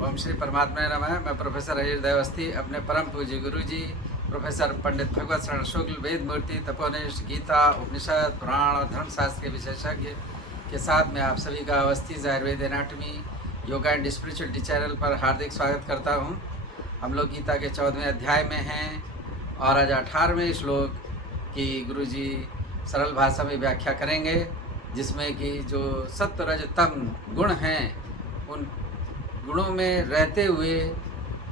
ओम श्री परमात्मा नमः। मैं प्रोफेसर हृदय अवस्थी अपने परम पूज्य गुरु जी प्रोफेसर पंडित भगवत शरण शुक्ल वेद मूर्ति तपोनिष्ठ गीता उपनिषद पुराण और धर्मशास्त्र के विशेषज्ञ के साथ मैं आप सभी का Awasthi Ayurveda anatomy yoga and spirituality channel पर हार्दिक स्वागत करता हूं। हम लोग गीता के 14वें अध्याय में हैं और आज 18वें श्लोक की गुरु जी सरल भाषा में व्याख्या करेंगे, जिसमें कि जो सत्व रज तम गुण हैं उन गुणों में रहते हुए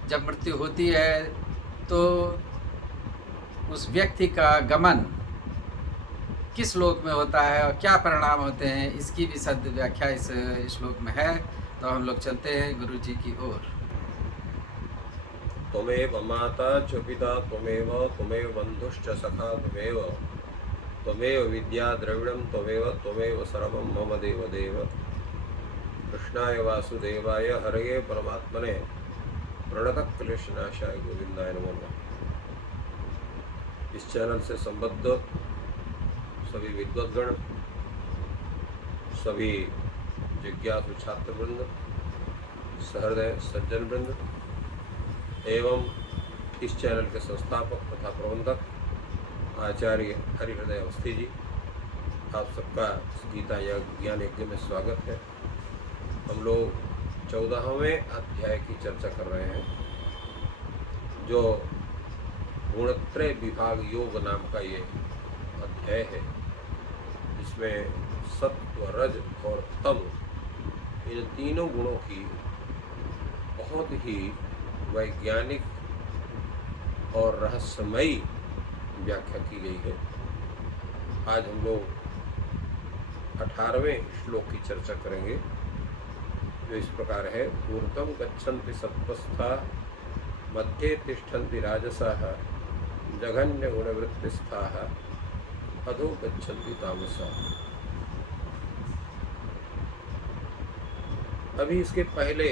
जब मृत्यु होती है तो उस व्यक्ति का गमन किस लोक में होता है और क्या परिणाम होते हैं, इसकी भी सद व्याख्या इस श्लोक में है। तो हम लोग चलते हैं गुरु जी की ओर। त्वमेव माता च पिता त्वमेव त्वमेव बन्धुश्च सखा त्वमेव विद्या द्रविणं त्वमेव सर्वं मम देव देव। कृष्णाय वासुदेवाय हरये परमात्मने प्रणतः क्लेशनाशाय गोविंदाय नमो नमः। इस चैनल से संबद्ध सभी विद्वद्गण, सभी जिज्ञासु छात्र वृंद, सहृदय सज्जन वृंद एवं इस चैनल के संस्थापक तथा प्रबंधक आचार्य हरिहृदय अवस्थी जी, आप सबका गीता या ज्ञान यज्ञ में स्वागत है। हम लोग 14वें अध्याय की चर्चा कर रहे हैं, जो गुणत्रय विभाग योग नाम का ये अध्याय है, जिसमें सत्व रज और तम इन तीनों गुणों की बहुत ही वैज्ञानिक और रहस्यमयी व्याख्या की गई है। आज हम लोग 18वें श्लोक की चर्चा करेंगे, जो इस प्रकार है। ऊर्ध्वं गच्छन्ति सत्त्वस्था मध्ये तिष्ठन्ति राजसाः जघन्य गुणवृत्तिस्थाः अधो गच्छन्ति तामसाः। अभी इसके पहले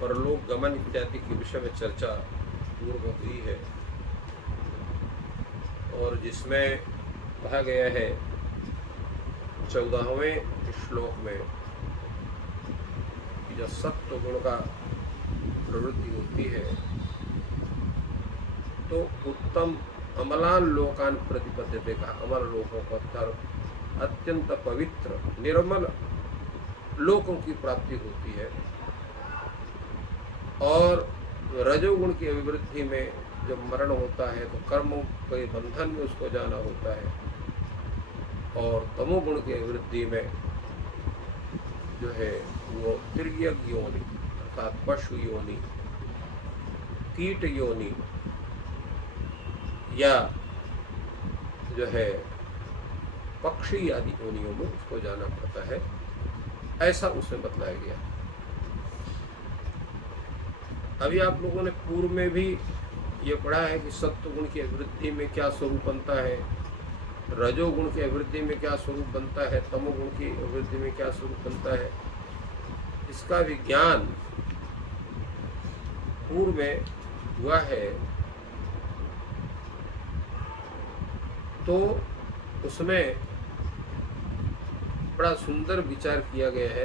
परलोक गमन इत्यादि के विषय में चर्चा पूर्व हुई है, और जिसमें कहा गया है 14वें श्लोक में कि जब सत्व गुण का प्रवृत्ति होती है तो उत्तम अमलान लोकान प्रतिपद्यते का, अमल लोकों का अत्यंत पवित्र निर्मल लोकों की प्राप्ति होती है। और रजोगुण की अभिवृद्धि में जब मरण होता है तो कर्मों के बंधन में उसको जाना होता है, और तमोगुण की अभिवृद्धि में जो है वो तिर्यक योनि अर्थात पशु योनि, कीट योनि या जो है पक्षी आदि योनियों में उसको जाना पड़ता है, ऐसा उसमें बतलाया गया। अभी आप लोगों ने पूर्व में भी ये पढ़ा है कि सत्व गुण की अभिवृद्धि में क्या स्वरूप बनता है, रजोगुण की अभिवृद्धि में क्या स्वरूप बनता है, तमोगुण की अभिवृद्धि में क्या स्वरूप बनता है। इसका विज्ञान पूर्व में हुआ है, तो उसमें बड़ा सुंदर विचार किया गया है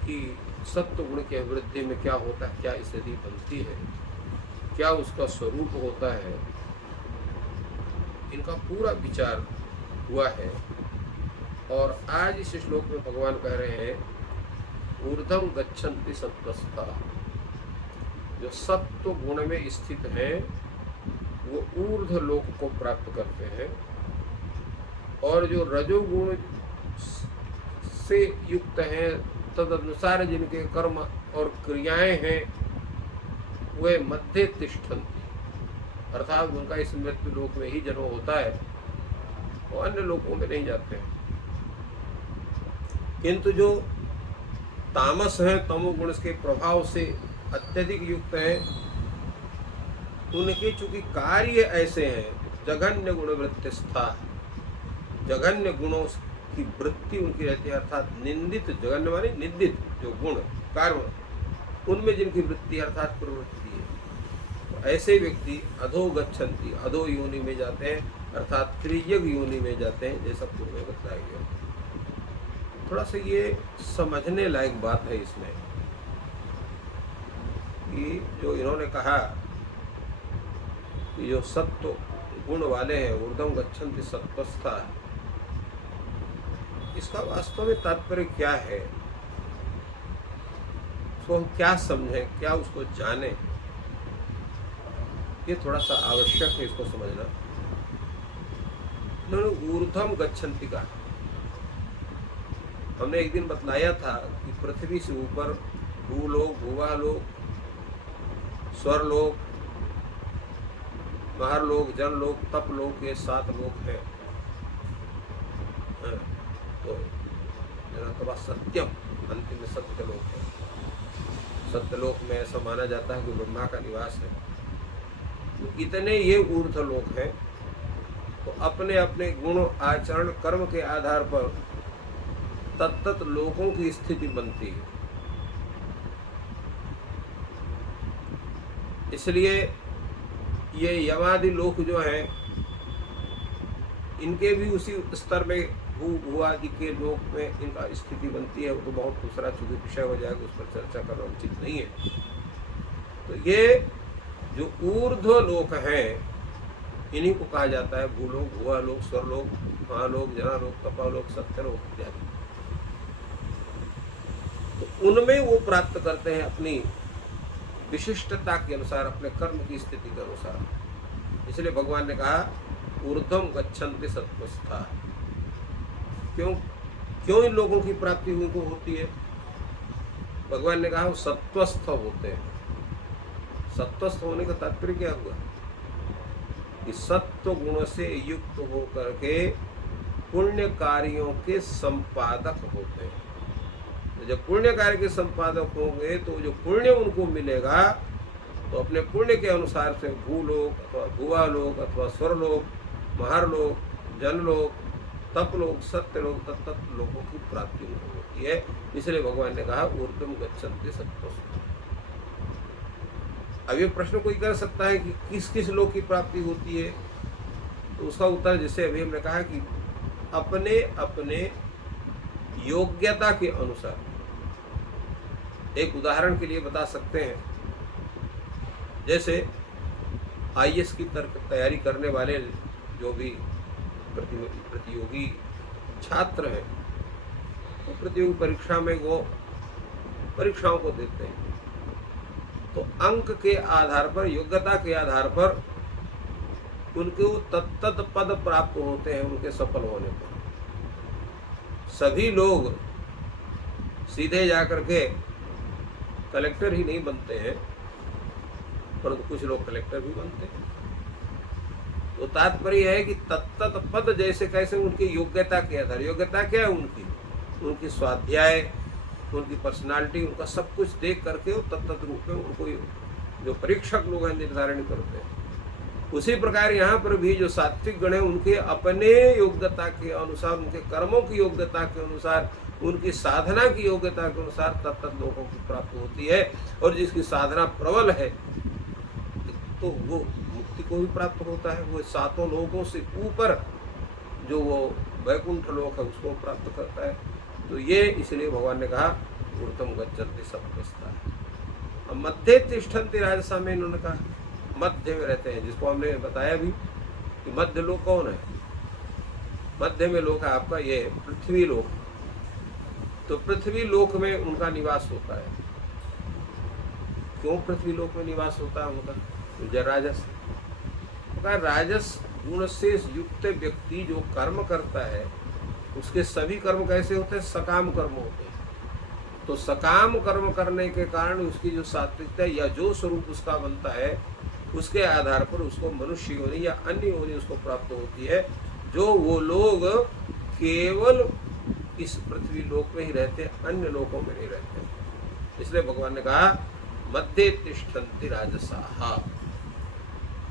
कि सत्व गुण की अभिवृद्धि में क्या होता है, क्या स्थिति बनती है, क्या उसका स्वरूप होता है। इनका पूरा विचार हुआ है। और आज इस श्लोक में भगवान कह रहे हैं ऊर्ध्वं गच्छन्ति सत्त्वस्था। जो सत्व गुण में स्थित हैं वो ऊर्ध्व लोक को प्राप्त करते हैं, और जो रजोगुण से युक्त हैं तदनुसार जिनके कर्म और क्रियाएं हैं वे मध्य तिष्ठन्ति, अर्थात उनका इस मृत्यु लोक में ही जन्म होता है, वो अन्य लोकों में नहीं जाते हैं। किंतु जो तामस है, तमोगुण के प्रभाव से अत्यधिक युक्त हैं, उनके चूंकि कार्य ऐसे हैं, जघन्य गुण वृत्तिस्था, जघन्य गुणों की वृत्ति उनकी रहती है, अर्थात निंदित, जघन्य माने निंदित जो गुण कर्म, उनमें जिनकी वृत्ति अर्थात प्रवृत्ति है, तो ऐसे व्यक्ति अधो गच्छन्ति, अधो योनि में जाते हैं, अर्थात त्रियग योनि में जाते हैं, जैसा पूर्व में बताया गया। थोड़ा सा ये समझने लायक बात है इसमें कि जो इन्होंने कहा कि जो सत्व गुण वाले हैं, ऊर्ध्वं गच्छन्ति सत्वस्था, इसका वास्तव में तात्पर्य क्या है, उसको हम क्या समझें, क्या उसको जाने, ये थोड़ा सा आवश्यक है इसको समझना। इन्होंने ऊर्ध्वं गच्छन्ति का, हमने एक दिन बतलाया था कि पृथ्वी से ऊपर भूलोक, भुवालोक, स्वर्लोक, महरलोक, जनलोक, तपलोक, ये 7 लोक है। तो तो सत्यम, अंतिम में सत्य लोक है। सत्यलोक में ऐसा माना जाता है कि ब्रह्मा का निवास है। तो इतने ये ऊर्ध्व लोक हैं। तो अपने अपने गुण, आचरण, कर्म के आधार पर तत्त लोकों की स्थिति बनती है। इसलिए ये यमादि लोक जो हैं, इनके भी उसी स्तर में भूआदि के लोक में इनका स्थिति बनती है। वो तो बहुत दूसरा चूंकि विषय हो जाएगा, उस पर चर्चा करना उचित नहीं है। तो ये जो ऊर्ध्व लोक हैं, इन्हीं को कहा जाता है भूलोक, भुवालोक, स्वर्लोक, महालोक, जनालोक, तपालोक, सत्यलोक इत्यादि। तो उनमें वो प्राप्त करते हैं अपनी विशिष्टता के अनुसार, अपने कर्म की स्थिति के अनुसार। इसलिए भगवान ने कहा ऊर्ध्वं गच्छन्ति सत्वस्था। क्यों इन लोगों की प्राप्ति उनको होती है? भगवान ने कहा वो सत्वस्थ होते हैं। सत्वस्थ होने का तात्पर्य क्या हुआ कि सत्व गुण से युक्त होकर के पुण्य कार्यों के संपादक होते हैं। तो जब पुण्य कार्य के संपादक होंगे तो जो पुण्य उनको मिलेगा, तो अपने पुण्य के अनुसार से भूलोक अथवा भुवालोक अथवा स्वर्लोक, महरलोक, जनलोक, तपलोक, सत्यलोक, तत्त लोकों की प्राप्ति होती है। इसलिए भगवान ने कहा ऊर्ध्वं गच्छन्ति सत्वस्था। अब ये प्रश्न कोई कर सकता है कि किस किस लोक की प्राप्ति होती है, तो उसका उत्तर जैसे अभी हमने कहा कि अपने अपने योग्यता के अनुसार। एक उदाहरण के लिए बता सकते हैं, जैसे IAS की तैयारी करने वाले जो भी प्रतियोगी छात्र हैं, तो प्रतियोगी परीक्षा में वो परीक्षाओं को देते हैं। तो अंक के आधार पर, योग्यता के आधार पर उनको तत्त पद प्राप्त होते हैं। उनके सफल होने पर सभी लोग सीधे जाकर के कलेक्टर ही नहीं बनते हैं, परंतु कुछ लोग कलेक्टर भी बनते हैं। तो तात्पर्य है कि तत्त पद जैसे कैसे उनकी योग्यता के आधार। योग्यता क्या है उनकी स्वाध्याय, उनकी पर्सनालिटी, उनका सब कुछ देख करके वो तत्त रूप में उनको जो परीक्षक लोग हैं निर्धारण करते हैं। उसी प्रकार यहाँ पर भी जो सात्विक गण है, उनके अपने योग्यता के अनुसार, उनके कर्मों की योग्यता के अनुसार, उनकी साधना की योग्यता के अनुसार तत्त लोगों की प्राप्ति होती है। और जिसकी साधना प्रबल है तो वो मुक्ति को भी प्राप्त होता है। वो 7 लोगों से ऊपर जो वो वैकुंठ लोक है उसको प्राप्त करता है। तो ये इसलिए भगवान ने कहा ऊर्ध्वं गच्छन्ति सत्वस्था। अब मध्य तिष्ठन्ति राजसा में इन्होंने कहा मध्य में रहते हैं, जिसको हमने बताया भी कि मध्य लोक कौन है। मध्य में लोक है आपका ये पृथ्वी लोक। तो पृथ्वी लोक में उनका निवास होता है। क्यों पृथ्वी लोक में निवास होता है उनका? तो राजस, राजस गुण से युक्त व्यक्ति जो कर्म करता है उसके सभी कर्म कैसे होते हैं? सकाम कर्म होते हैं। तो सकाम कर्म करने के कारण उसकी जो सात्विकता या जो स्वरूप उसका बनता है, उसके आधार पर उसको मनुष्य योनि या अन्य योनि उसको प्राप्त होती है। जो वो लोग केवल इस पृथ्वी लोक में ही रहते हैं, अन्य लोकों में नहीं रहते। इसलिए भगवान ने कहा मध्य तिष्ठन्ति राजसाः।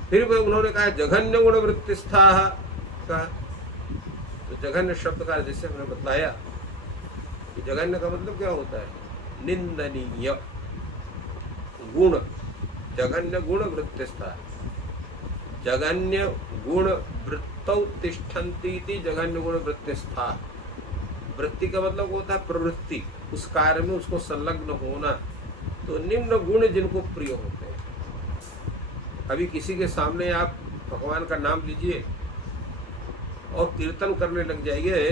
फिर उन्होंने कहा जघन्य गुण वृत्तिस्थाः कहा। तो जघन्य शब्द का जैसे हमने बताया कि जघन्य का मतलब क्या होता है? निंदनीय गुण। जघन्य गुण वृत्तिस्थाः, जघन्य गुण वृत्तौ तिष्ठन्ति इति जघन्य गुण वृत्तिस्थाः। वृत्ति का मतलब होता है प्रवृत्ति, उस कार्य में उसको संलग्न होना। तो निम्न गुण जिनको प्रिय होते हैं, अभी किसी के सामने आप भगवान का नाम लीजिए और कीर्तन करने लग जाइए,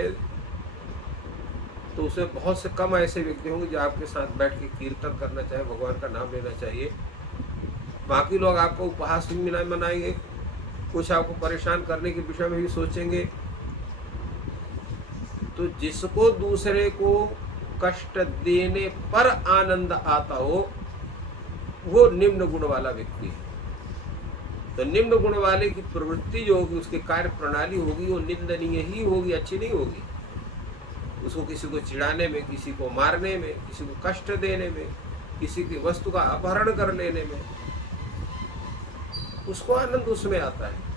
तो उसमें बहुत से कम ऐसे व्यक्ति होंगे जो आपके साथ बैठ के कीर्तन करना चाहे, भगवान का नाम लेना चाहिए। बाकी लोग आपको उपहास भी नहीं मनाएंगे, कुछ आपको परेशान करने के विषय में भी सोचेंगे। तो जिसको दूसरे को कष्ट देने पर आनंद आता हो, वो निम्न गुण वाला व्यक्ति है। तो निम्न गुण वाले की प्रवृत्ति जो होगी, उसकी कार्य प्रणाली होगी, वो निंदनीय ही होगी, अच्छी नहीं होगी। उसको किसी को चिढ़ाने में, किसी को मारने में, किसी को कष्ट देने में, किसी की वस्तु का अपहरण कर लेने में, उसको आनंद उसमें आता है।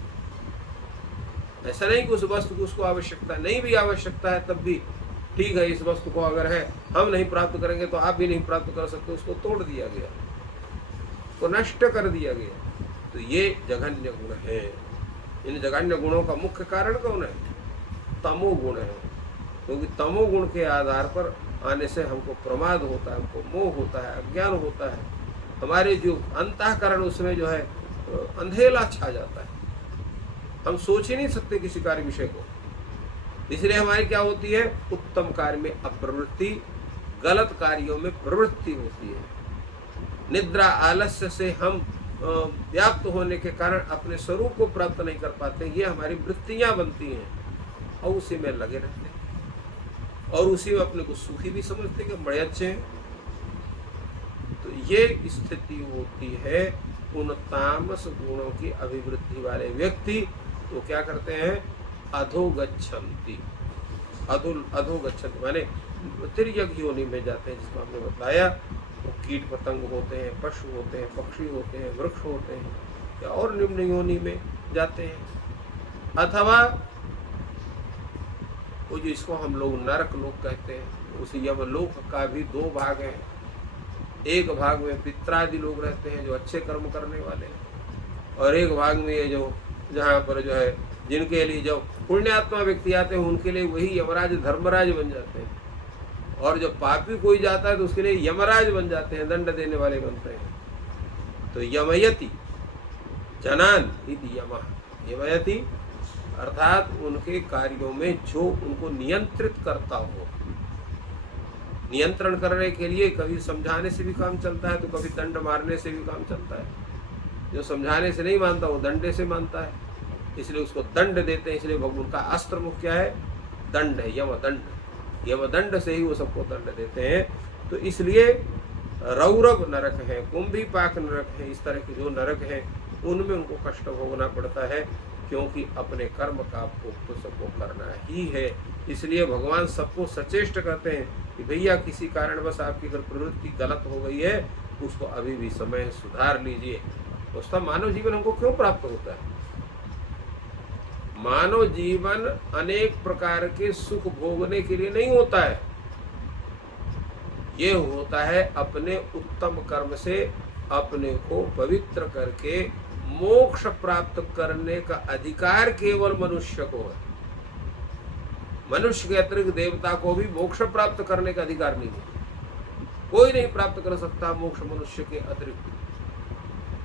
ऐसा नहीं कि उस वस्तु की उसको आवश्यकता नहीं, भी आवश्यकता है तब भी ठीक है, इस वस्तु को अगर है हम नहीं प्राप्त करेंगे तो आप भी नहीं प्राप्त कर सकते, उसको तोड़ दिया गया, उसको नष्ट कर दिया गया। तो ये जघन्य गुण है। इन जघन्य गुणों का मुख्य कारण कौन है? तमोगुण है। क्योंकि तमोगुण के आधार पर आने से हमको प्रमाद होता है, हमको मोह होता है, अज्ञान होता है, हमारे जो अंतःकरण उसमें जो है अंधेला छा जाता है, हम सोच ही नहीं सकते किसी कार्य विषय को। इसलिए हमारी क्या होती है? उत्तम कार्य में अप्रवृत्ति, गलत कार्यों में प्रवृत्ति होती है। निद्रा आलस्य से हम व्याप्त होने के कारण अपने स्वरूप को प्राप्त नहीं कर पाते। ये हमारी वृत्तियां बनती हैं और उसी में लगे रहते हैं और उसी में अपने को सुखी भी समझते हैं कि बड़े अच्छे हैं। तो ये स्थिति होती है उन तामस गुणों की अभिवृद्धि वाले व्यक्ति। तो क्या करते हैं? अधोगच्छन्ति। अधोगच्छन्ति माने तिर्यक योनि में जाते हैं, जिसको हमने बताया। वो कीट पतंग होते हैं, पशु होते हैं, पक्षी होते हैं, वृक्ष होते हैं, या और निम्न योनि में जाते हैं। अथवा वो जो इसको हम लोग नरक लोक कहते हैं, उस यमलोक का भी दो भाग हैं। एक भाग में पित्रादि लोग रहते हैं जो अच्छे कर्म करने वाले हैं, और एक भाग में ये जो जहाँ पर जो है जिनके लिए जो पुण्यात्मा व्यक्ति आते हैं उनके लिए वही यमराज धर्मराज बन जाते हैं, और जब पापी कोई जाता है तो उसके लिए यमराज बन जाते हैं, दंड देने वाले बनते हैं। तो यमयति जनान इति यमः। यमयति अर्थात उनके कार्यों में जो उनको नियंत्रित करता हो। नियंत्रण करने के लिए कभी समझाने से भी काम चलता है, तो कभी दंड मारने से भी काम चलता है। जो समझाने से नहीं मानता वो दंडे से मानता है, इसलिए उसको दंड देते हैं। इसलिए भगवान का अस्त्र मुख्य क्या है? दंड है, यमदंड। यमदंड से ही वो सबको दंड देते हैं। तो इसलिए रौरव नरक है, कुंभीपाक नरक है, इस तरह के जो नरक हैं उनमें उनको कष्ट भोगना पड़ता है, क्योंकि अपने कर्म का भोग तो सबको करना ही है। इसलिए भगवान सबको सचेष्ट करते हैं कि भैया किसी कारणवश आपकी अगर प्रवृत्ति गलत हो गई है, उसको अभी भी समय सुधार लीजिए। उसका मानव जीवन हमको क्यों प्राप्त होता है? मानव जीवन अनेक प्रकार के सुख भोगने के लिए नहीं होता है। ये होता है अपने उत्तम कर्म से अपने को पवित्र करके मोक्ष प्राप्त करने का अधिकार केवल मनुष्य को है। मनुष्य के अतिरिक्त देवता को भी मोक्ष प्राप्त करने का अधिकार नहीं है। कोई नहीं प्राप्त कर सकता मोक्ष मनुष्य के अतिरिक्त,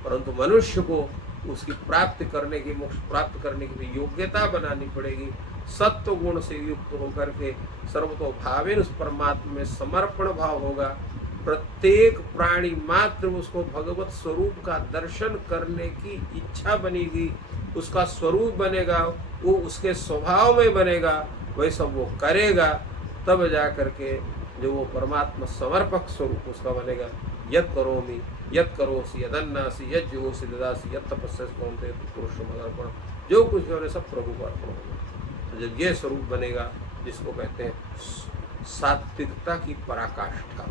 परंतु मनुष्य को उसकी प्राप्ति करने की, मोक्ष प्राप्त करने की भी योग्यता बनानी पड़ेगी। सत्व गुण से युक्त होकर के सर्वतो भावेन उस परमात्मा में समर्पण भाव होगा। प्रत्येक प्राणी मात्र उसको भगवत स्वरूप का दर्शन करने की इच्छा बनेगी, उसका स्वरूप बनेगा, वो उसके स्वभाव में बनेगा, वही सब वो करेगा, तब जा करके जो वो परमात्मा समर्पक स्वरूप उसका बनेगा। यत् करोमि यत् करोसि यदन्नासि यज्जुहोसि ददासि यत् तपस्यासि कौन्तेय पुरुषोत्तमर्पण। जो कुछ भी होने सब प्रभु को अर्पण होगा। तो जब ये स्वरूप बनेगा, जिसको कहते हैं सात्विकता की पराकाष्ठा,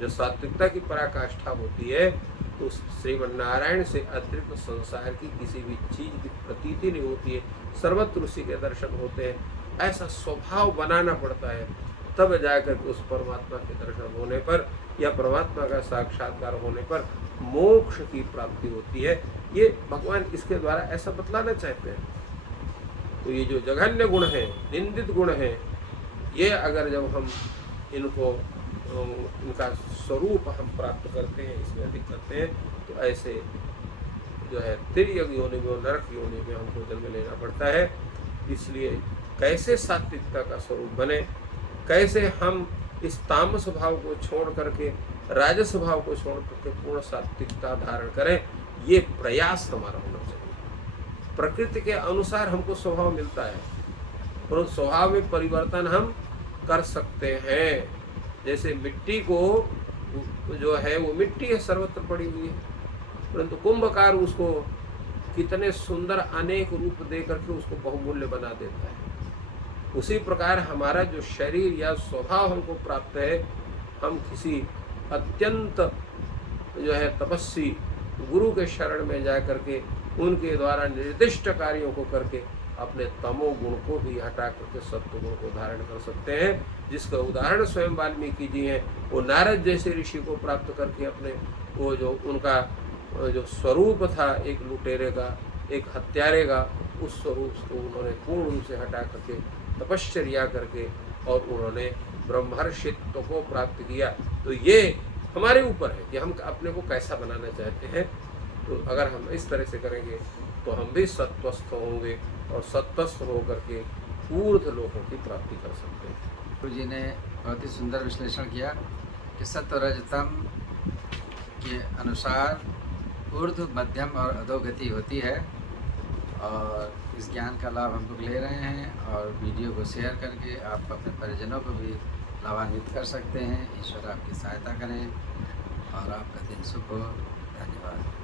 जो सात्विकता की पराकाष्ठा होती है, तो श्रीमन्नारायण से अतिरिक्त संसार की किसी भी चीज की प्रतीति नहीं होती है। सर्वत्र उसी के दर्शन होते हैं। ऐसा स्वभाव बनाना पड़ता है, तब जाकर के उस परमात्मा के दर्शन होने पर या परमात्मा का साक्षात्कार होने पर मोक्ष की प्राप्ति होती है। ये भगवान इसके द्वारा ऐसा बतलाना चाहते हैं। तो ये जो जघन्य गुण है, निंदित गुण है, ये अगर जब हम इनको इनका स्वरूप हम प्राप्त करते हैं, इसमें अधिक करते हैं, तो ऐसे जो है तिर्यक योनि में और नरक योनि में हमको जन्म लेना पड़ता है। इसलिए कैसे सात्विकता का स्वरूप बने, कैसे हम इस तामस भाव को छोड़ करके राजस भाव को छोड़ करके पूर्ण सात्विकता धारण करें, ये प्रयास हमारा होना चाहिए। प्रकृति के अनुसार हमको स्वभाव मिलता है, परंतु स्वभाव में परिवर्तन हम कर सकते हैं। जैसे मिट्टी को जो है वो मिट्टी है, सर्वत्र पड़ी हुई है, परंतु कुंभकार उसको कितने सुंदर अनेक रूप दे करके उसको बहुमूल्य बना देता है। उसी प्रकार हमारा जो शरीर या स्वभाव हमको प्राप्त है, हम किसी अत्यंत जो है तपस्वी गुरु के शरण में जा करके उनके द्वारा निर्दिष्ट कार्यों को करके अपने तमो गुण को भी हटा करके सत्व गुण को धारण कर सकते हैं, जिसका उदाहरण स्वयं वाल्मीकि जी हैं। वो नारद जैसे ऋषि को प्राप्त करके अपने वो जो उनका जो स्वरूप था एक लुटेरे का, एक हत्यारे का, उस स्वरूप को उन्होंने पूर्ण रूप से हटा करके तपश्चर्या करके और उन्होंने ब्रह्मर्षित्व को प्राप्त किया। तो ये हमारे ऊपर है कि हम अपने को कैसा बनाना चाहते हैं। तो अगर हम इस तरह से करेंगे तो हम भी सत्वस्थ होंगे और सत्वस्थ होकर के ऊर्ध्व लोकों की प्राप्ति कर सकते हैं। गुरु जी ने बहुत ही सुंदर विश्लेषण किया कि सत्व रजतम के अनुसार ऊर्ध्व, मध्यम और अधोगति होती है। और इस ज्ञान का लाभ हम लोग ले रहे हैं और वीडियो को शेयर करके आप अपने परिजनों को भी लाभान्वित कर सकते हैं। ईश्वर आपकी सहायता करें और आपका दिन शुभ हो। धन्यवाद।